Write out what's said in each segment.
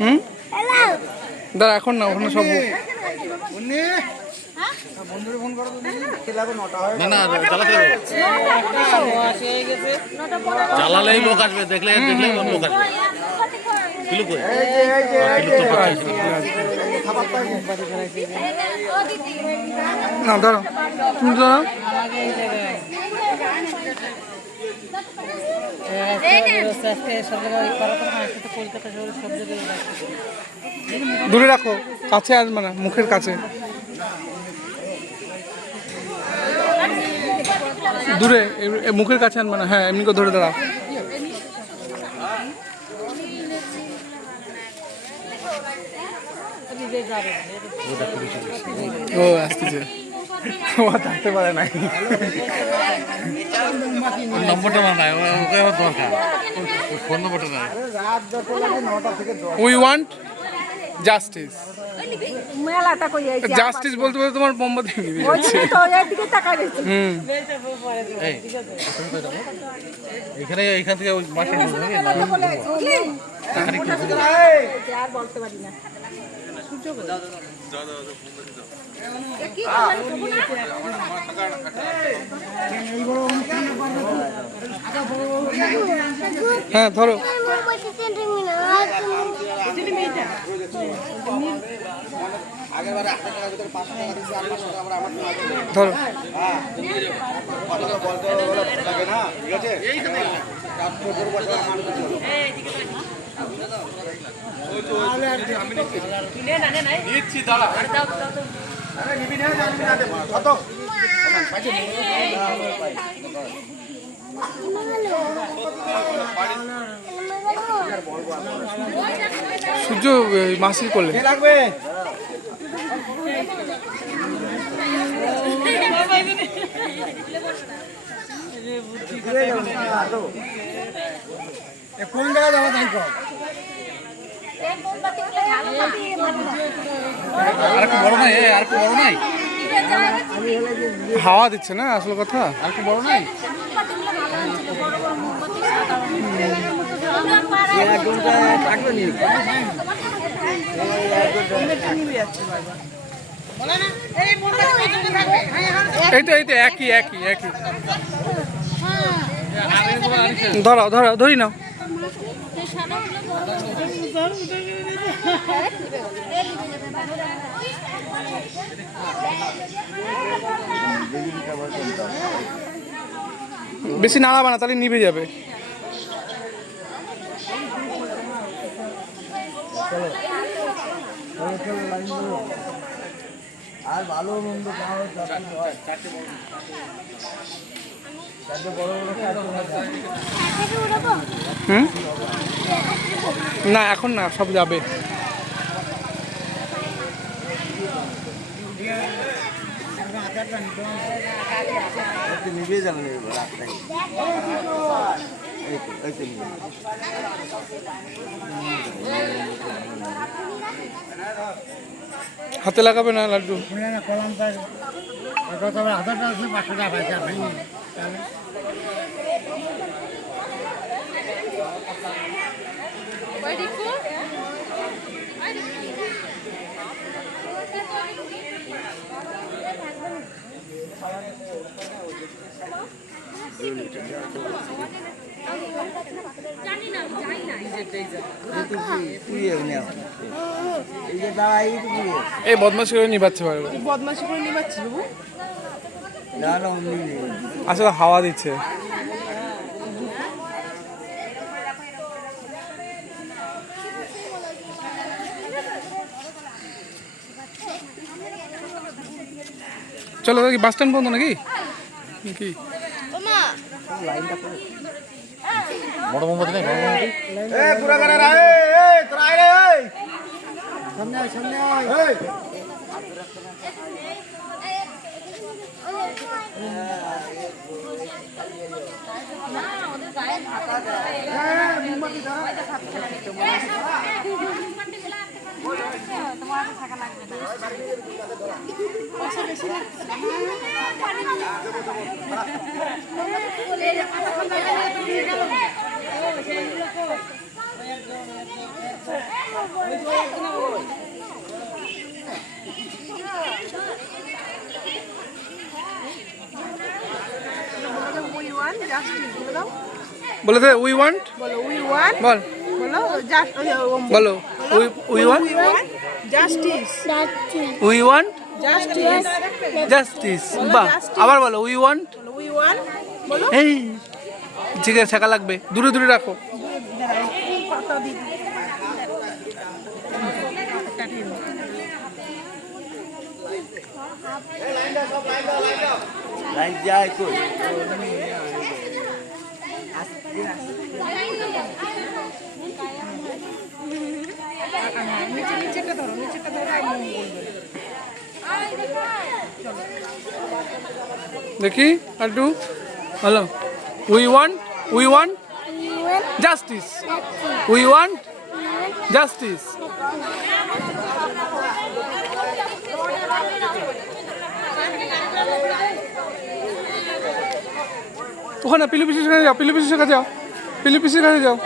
হুম দাঁড়া এখন না ওখানে সব জ্বালালেই লোক আসবে, দেখলে লোক আসবে। না ধরো তুমি ধরো দূরে রাখো, কাছে আসবে না, মুখের কাছে দূরে, মুখের কাছে আনবে না। হ্যাঁ এমনি করে ধরে দাঁড়াও। ও আসতেছে, ও থাকতে পারে নাই। নম্বরটা না নাই, ওকে দরকার, ফোন নম্বরটা নাই। We want justice. জাস্টিস বলতে বলতে তোমার মোমবাতি নিভে যাচ্ছে। এইখান থেকে ওই মাসে হ্যাঁ ধরো ধরো সূর্য মাসির করলে লাগবে। কোন জায়গায় যাওয়া তাই কর। হাওয়া দিচ্ছে না আসল কথা। আর কি বড় নাই, এইটা এইটা একই একই একই। ধরো ধরো ধরি নাও। বেশি নাড়াবা না, তাহলে নিভে যাবে। আর ভালো মন্দ না এখন না, সব যাবে। নিভে যাবে হাতে লাগাবে না লাড্ডু। এই বদমাশি করে নিবাচ্ছে পারবে, বদমাশি করে নিবাচ্ছি আসলে হাওয়া দিচ্ছে। চলো কি বাস স্ট্যান্ড পর্যন্ত নাকি কি বড় মোমবাতি নেই, বড় মোমবাতি সামনে সামনে We want justice, বলো বলে দে উই ওয়ান্ট বলো we want বল বলো বলো we want we want justice we want justice justice বাহ আবার বলো উই ওয়ান্ট বলো we want বলো এই জিগে শেখা লাগবে দূরে দূরে রাখো কথা দিই লাইন যায় কই নিচেটা ধরো আর মঙ্গল দেখি আটু hello we want justice we want justice ওখানে পিলিপিসির কাছে যাও পিলিপিসির কাছে যাও পিলিপিসির কাছে যাও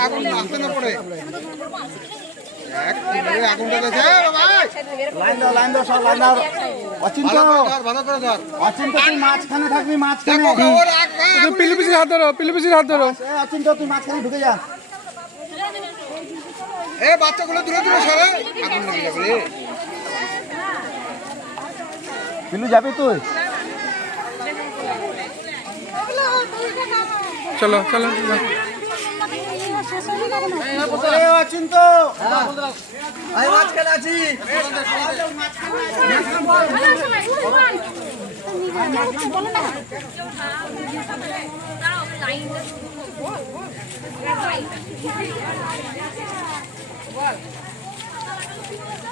আগুন আসতে না পড়ে লাইন দাও সব লাইন দাও অচিন্ত অচিন্ত তুই মাঝখানে থাকবি মাঝখানে পিলিপিসির হাত ধরো পিলিপিসির হাত ধরো অচিন্ত তুই মাঝখানে ঢুকে যা এ বাচ্চাগুলো দূরে দূরে সরে আগুন লেগে যাবে রে পিলু যাবি তুই চলো চলো অচিন্ত আমি মাঝখানে আছি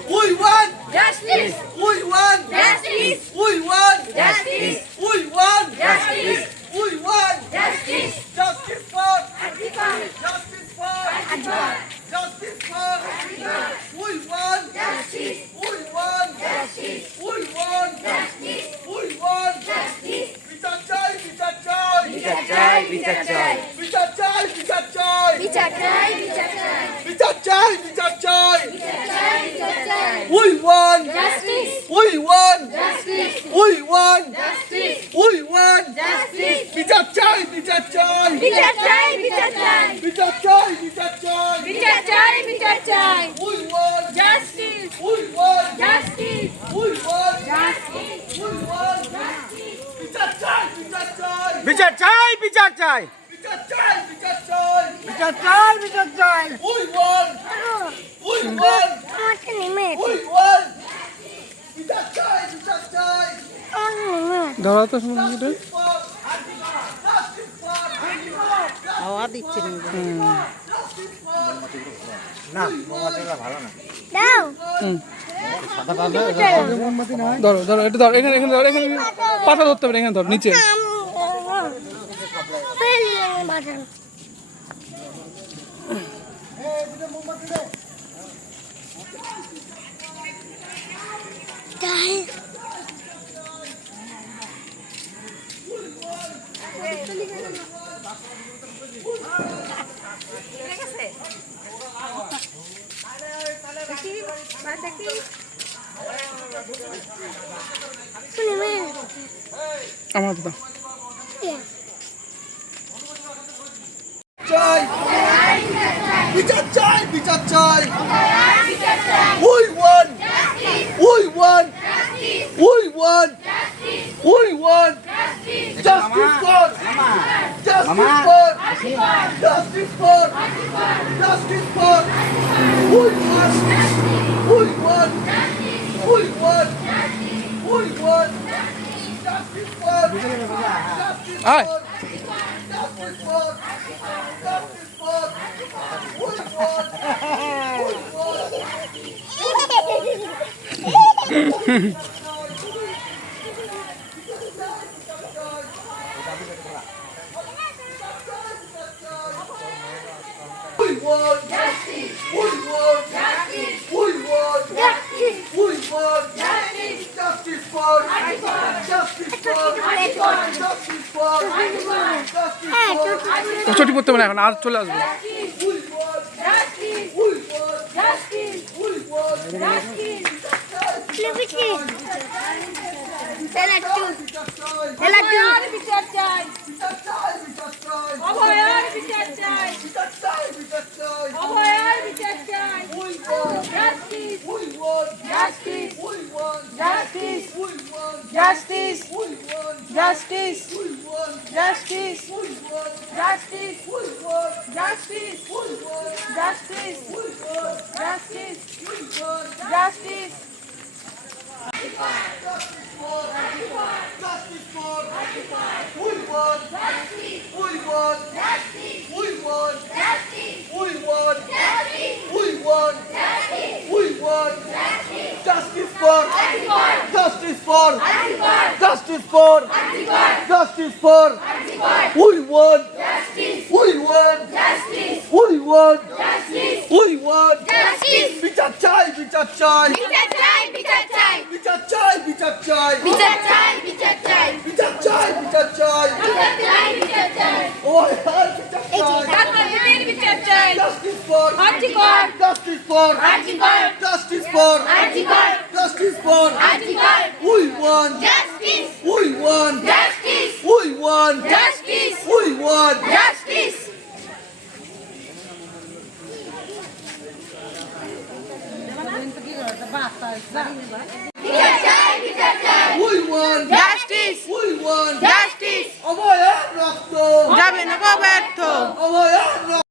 We want justice we want justice we want justice we want justice we want justice justice for Antifa justice for Antifa justice for we want justice we want justice we want justice we want justice বিচার চাই বিচার চাই বিচার চাই বিচার চাই বিচার চাই বিচার চাই বিচার চাই বিচার চাই বিচার চাই বিচার চাই বিচার চাই we want justice we want justice we want justice we want justice বিচার চাই বিচার চাই বিচার চাই বিচার চাই বিচার চাই বিচার চাই বিচার চাই বিচার চাই we want justice we want justice we want justice we want বিচার চাই বিচার চাই বিচার চাই বিচার চাই বিচার চাই বিচার চাই বিচার চাই বিচার চাই we want we want আমাকে নেমে we want বিচার চাই বিচার চাই ধরো তো সময় হাওয়া দিচ্ছে না মোমবাতিটা ভালো না দাও ধরো ধরো এটা ধরো এখানে এখানে ধরো এখানে পাতা ধরতে হবে এখানে ধরো নিচে বাজান তাই শুনে মেয়ে আমার দাদা চাই বিচার চাই বিচার চাই we want we want we want we want justice for justice for justice for justice for we want we want we want আয় We want justice. We want justice. We want justice. We want justice. Justice for justice for justice for justice for ছুটি পড়তে হবে না এখন আর চলে আসবে We want justice. We want justice. We want justice. অভয়ার বিচার চাই অভয়ার বিচার চাই অভয়ার বিচার চাই justice justice justice justice justice justice justice justice justice justice justice Justice for justice for justice for justice for we want justice we want justice we want justice we want justice বিচার চাই বিচার চাই বিচার চাই বিচার চাই বিচার চাই বিচার চাই বিচার চাই বিচার চাই বিচার চাই বিচার চাই বিচার চাই বিচার চাই ও হাই বিচার চাই ডাক্তারদের বিচার চাই justice for RG Kar justice for RG Kar justice for RG Kar justice for RG Kar we want justice we want justice we want justice we want justice বাচ্চা